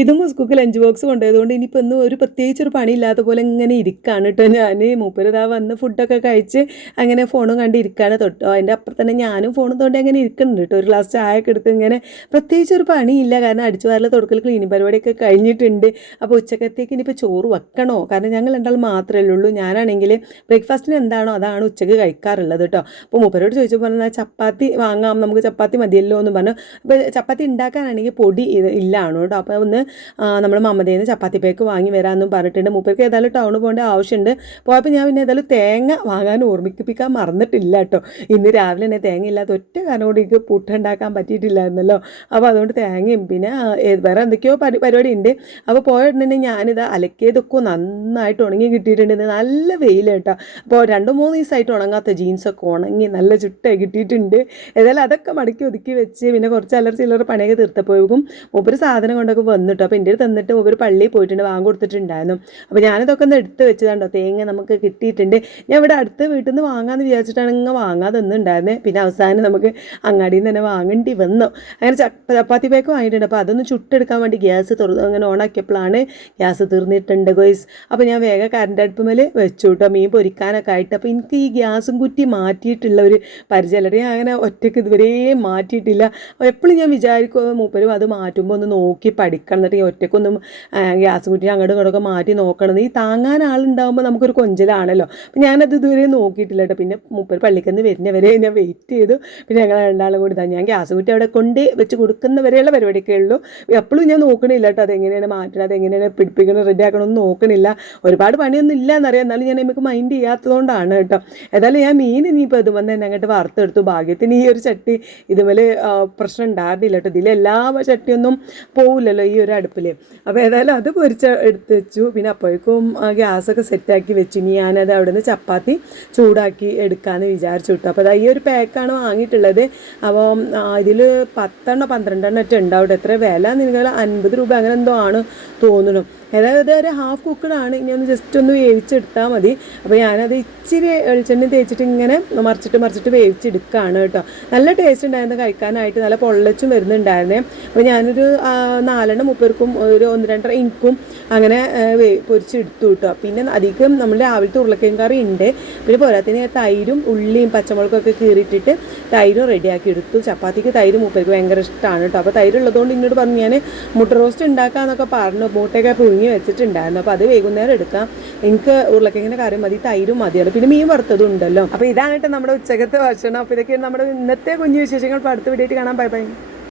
ഇതും സ്കൂൾക്ക് lunch box കൊണ്ടുപോയതുകൊണ്ട് ഇനിയിപ്പോൾ ഒന്നും ഒരു പ്രത്യേകിച്ചൊരു പണിയില്ലാത്ത പോലെ ഇങ്ങനെ ഇരിക്കുകയാണ് കേട്ടോ. ഞാൻ മൂപ്പരിതാ വന്ന് ഫുഡൊക്കെ കഴിച്ച് അങ്ങനെ ഫോണും കണ്ട് ഇരിക്കുകയാണ് തൊട്ടോ. അതിൻ്റെ അപ്പുറം തന്നെ ഞാനും ഫോണും തോണ്ടി അങ്ങനെ ഇരിക്കുന്നുണ്ട് കേട്ടോ. ഒരു ഗ്ലാസ് ചായ ഒക്കെ എടുത്ത് ഇങ്ങനെ പ്രത്യേകിച്ചൊരു പണിയില്ല, കാരണം അടിച്ചു വാരൽ തുടക്കൽ ക്ലീനിങ് പരിപാടിയൊക്കെ കഴിഞ്ഞിട്ടുണ്ട്. അപ്പോൾ ഉച്ചക്കത്തേക്ക് ഇനിയിപ്പോൾ ചോറ് വെക്കണോ, കാരണം ഞങ്ങൾ രണ്ടാൾ മാത്രമേ ഉള്ളൂ. ഞാനാണെങ്കിൽ ബ്രേക്ക്ഫാസ്റ്റിന് എന്താണോ അതാണ് ഉച്ചക്ക് കഴിക്കാറുള്ളത് കേട്ടോ. അപ്പോൾ മൂപ്പരോട് ചോദിച്ചു പറഞ്ഞാൽ ചപ്പാത്തി വാങ്ങാം, നമുക്ക് ചപ്പാത്തി മതിയല്ലോ എന്ന് പറഞ്ഞു. അപ്പോൾ ചപ്പാത്തി ഉണ്ടാക്കാനാണെങ്കിൽ പൊടി ഇല്ലാണോ കേട്ടോ. അപ്പോൾ ഒന്ന് നമ്മൾ മമതയിൽ നിന്ന് ചപ്പാത്തി പേക്ക് വാങ്ങി വരാമെന്നും പറഞ്ഞിട്ടുണ്ട്. മൂപ്പർക്ക് ഏതായാലും ടൗണിൽ പോകേണ്ട ആവശ്യമുണ്ട്. പോയപ്പോൾ ഞാൻ പിന്നെ ഏതായാലും തേങ്ങ വാങ്ങാൻ ഓർമ്മിപ്പിക്കാൻ മറന്നിട്ടില്ല കേട്ടോ. ഇന്ന് രാവിലെ തന്നെ തേങ്ങ ഇല്ലാത്ത ഒറ്റ കാരണം കൊണ്ട് എനിക്ക് പുട്ടുണ്ടാക്കാൻ പറ്റിയിട്ടില്ലായിരുന്നല്ലോ. അപ്പോൾ അതുകൊണ്ട് തേങ്ങയും പിന്നെ വേറെ എന്തൊക്കെയോ പരിപാടി ഉണ്ട്. അപ്പോൾ പോയിട്ടുണ്ടെങ്കിൽ ഞാനിത് അലക്കിയതൊക്കെ നന്നായിട്ട് ഉണങ്ങി കിട്ടിയിട്ടുണ്ട്. നല്ല വെയിൽ കേട്ടോ. അപ്പോൾ 2-3 ദിവസമായിട്ട് ഉണങ്ങാത്ത ജീൻസൊക്കെ ഉണങ്ങി നല്ല ചുട്ടായി കിട്ടിയിട്ടുണ്ട്. ഏതായാലും അതൊക്കെ മടക്കി ഒതുക്കി വെച്ച് പിന്നെ കുറച്ച് ചില്ലറ പണിയൊക്കെ തീർത്തപ്പോഴും മൂപ്പര് സാധനം കൊണ്ടൊക്കെ വന്നിട്ടോ. അപ്പോൾ എൻ്റെ തന്നിട്ട് ഒരു പള്ളിയിൽ പോയിട്ടുണ്ട്, വാങ്ങി കൊടുത്തിട്ടുണ്ടായിരുന്നു. അപ്പോൾ ഞാനിതൊക്കെ ഒന്ന് എടുത്ത് വെച്ചതാണ്ടോ. തേങ്ങ നമുക്ക് കിട്ടിയിട്ടുണ്ട്. ഞാൻ ഇവിടെ അടുത്ത വീട്ടിൽ നിന്ന് വാങ്ങാമെന്ന് വിചാരിച്ചിട്ടാണ് ഇങ്ങനെ വാങ്ങാതെ നിന്നുണ്ടായിരുന്നത്. പിന്നെ അവസാനം നമുക്ക് അങ്ങാടിയിൽ നിന്ന് തന്നെ വാങ്ങേണ്ടി വന്നു. അങ്ങനെ ചപ്പാത്തി പേക്ക് വാങ്ങിയിട്ടുണ്ട്. അപ്പോൾ അതൊന്ന് ചുട്ടെടുക്കാൻ വേണ്ടി ഗ്യാസ് അങ്ങനെ ഓണാക്കിയപ്പോഴാണ് ഗ്യാസ് തീർന്നിട്ടുണ്ട് ഗോയ്സ്. അപ്പോൾ ഞാൻ വേഗം കറണ്ട് അടുപ്പുമേൽ വെച്ചു കേട്ടോ, മീൻ പൊരിക്കാനൊക്കെ ആയിട്ട്. അപ്പോൾ എനിക്ക് ഈ ഗ്യാസും കുറ്റി മാറ്റിയിട്ടുള്ള ഒരു പരിചയമല്ല. ഞാൻ അങ്ങനെ ഒറ്റയ്ക്ക് ഇതുവരെ മാറ്റിയിട്ടില്ല. എപ്പോഴും ഞാൻ വിചാരിക്കും മൂപ്പരും അത് മാറ്റുമ്പോൾ ഒന്ന് നോക്കി പഠിക്കണം, എന്നിട്ട് ഈ ഒറ്റയ്ക്കൊന്നും ഗ്യാസ് കുറ്റി അങ്ങോട്ടും ഇങ്ങോട്ടൊക്കെ മാറ്റി നോക്കണം. ഈ താങ്ങാൻ ആളുണ്ടാകുമ്പോൾ നമുക്കൊരു കൊഞ്ചലാണല്ലോ. അപ്പം ഞാനത് ഇതുവരെ നോക്കിയിട്ടില്ല കേട്ടോ. പിന്നെ മൂപ്പർ പള്ളിക്കന്ന് വരുന്നവരെ ഞാൻ വെയിറ്റ് ചെയ്തു. പിന്നെ ഞങ്ങൾ രണ്ടാളും കൂടി ഞാൻ ഗ്യാസ് കുറ്റി അവിടെ കൊണ്ട് വെച്ച് കൊടുക്കുന്നവരെയുള്ള പരിപാടിയൊക്കെ ഉള്ളൂ. എപ്പോഴും ഞാൻ നോക്കണില്ല കേട്ടോ, അതെങ്ങനെയാണ് മാറ്റണം, അതെങ്ങനെയാണ് പിടിപ്പിക്കണം, റെഡി ആക്കണമെന്ന് നോക്കണില്ല. ഒരുപാട് പണിയൊന്നും ഇല്ല എന്നറിയാം, എന്നാലും ഞാൻ നമുക്ക് മൈൻഡ് ചെയ്യാത്തതുകൊണ്ടാണ് കേട്ടോ. ഏതായാലും ഞാൻ മീൻ ഇനിയിപ്പോൾ ഇതുമെന്ന് തന്നെ അങ്ങോട്ട് വറുത്തെടുത്തു. ഭാഗ്യത്തിന് ഈ ഒരു ചട്ടി ഇതുപോലെ പ്രശ്നം ഉണ്ടായിരുന്നില്ല കേട്ടോ. ഇതിലെല്ലാ ചട്ടിയൊന്നും പോവില്ലല്ലോ ഈ ഒരു അടുപ്പിൽ. അപ്പോൾ ഏതായാലും അത് എടുത്ത് വെച്ചു. പിന്നെ അപ്പോഴേക്കും ഗ്യാസൊക്കെ സെറ്റാക്കി വെച്ചു. ഇനി ഞാനത് അവിടെ നിന്ന് ചപ്പാത്തി ചൂടാക്കി എടുക്കാമെന്ന് വിചാരിച്ചു കിട്ടും. അപ്പോൾ ഈ ഒരു പാക്കാണ് വാങ്ങിയിട്ടുള്ളത്. അപ്പോൾ ഇതിൽ 10-12 ഒക്കെ ഉണ്ടാവും. എത്ര വില നിങ്ങൾ 50 രൂപ അങ്ങനെ എന്തോ ആണ് തോന്നുന്നു. ഏതായത് ഒരു ഹാഫ് കുക്കഡാണ്. ഇനി ഒന്ന് ജസ്റ്റ് ഒന്ന് വേവിച്ചെടുത്താൽ മതി. അപ്പോൾ ഞാനത് ഇച്ചിരി വെളിച്ചെണ്ണ തേച്ചിട്ട് ഇങ്ങനെ മറിച്ചിട്ട് വേവിച്ചെടുക്കുകയാണ് കേട്ടോ. നല്ല ടേസ്റ്റ് ഉണ്ടായിരുന്നു കഴിക്കാനായിട്ട്, നല്ല പൊള്ളച്ചും വരുന്നുണ്ടായിരുന്നേ. അപ്പോൾ ഞാനൊരു 4 മുപ്പർക്കും ഒരു 1-2 ഇൻക്കും അങ്ങനെ പൊരിച്ചെടുത്തു കേട്ടോ. പിന്നെ അധികം നമ്മൾ രാവിലത്തെ ഉരുളക്കിഴങ്ങ് കറി ഉണ്ട്. പിന്നെ പോരാത്തിന് തൈരും ഉള്ളിയും പച്ചമുളകൊക്കെ കീറിയിട്ടിട്ട് തൈരും റെഡിയാക്കി എടുത്തു. ചപ്പാത്തിക്ക് തൈര് മൂപ്പർക്ക് ഭയങ്കര ഇഷ്ടമാണ് കേട്ടോ. അപ്പോൾ തൈരുള്ളതുകൊണ്ട് എന്നോട് പറഞ്ഞു ഞാൻ മുട്ട റോസ്റ്റ് ഉണ്ടാക്കാമെന്നൊക്കെ പറഞ്ഞു. മുട്ടയൊക്കെ പുഴുങ്ങി വെച്ചിട്ടുണ്ടായിരുന്നു. അപ്പോൾ അത് വൈകുന്നേരം എടുക്കാം. എനിക്ക് ഉരുളക്കിഴങ്ങിൻ്റെ കറി മതി, തൈരും മതിയാണ്. പിന്നെ മീൻ വറുത്തതും ഉണ്ടല്ലോ. അപ്പോൾ ഇതാണ് കേട്ടോ നമ്മുടെ ഉച്ചക്കത്തെ ഭക്ഷണം. അപ്പോൾ ഇതൊക്കെയാണ് നമ്മുടെ ഇന്നത്തെ കുഞ്ഞു വിശേഷങ്ങൾ. അടുത്ത വീഡിയോ കാണാം. Bye bye.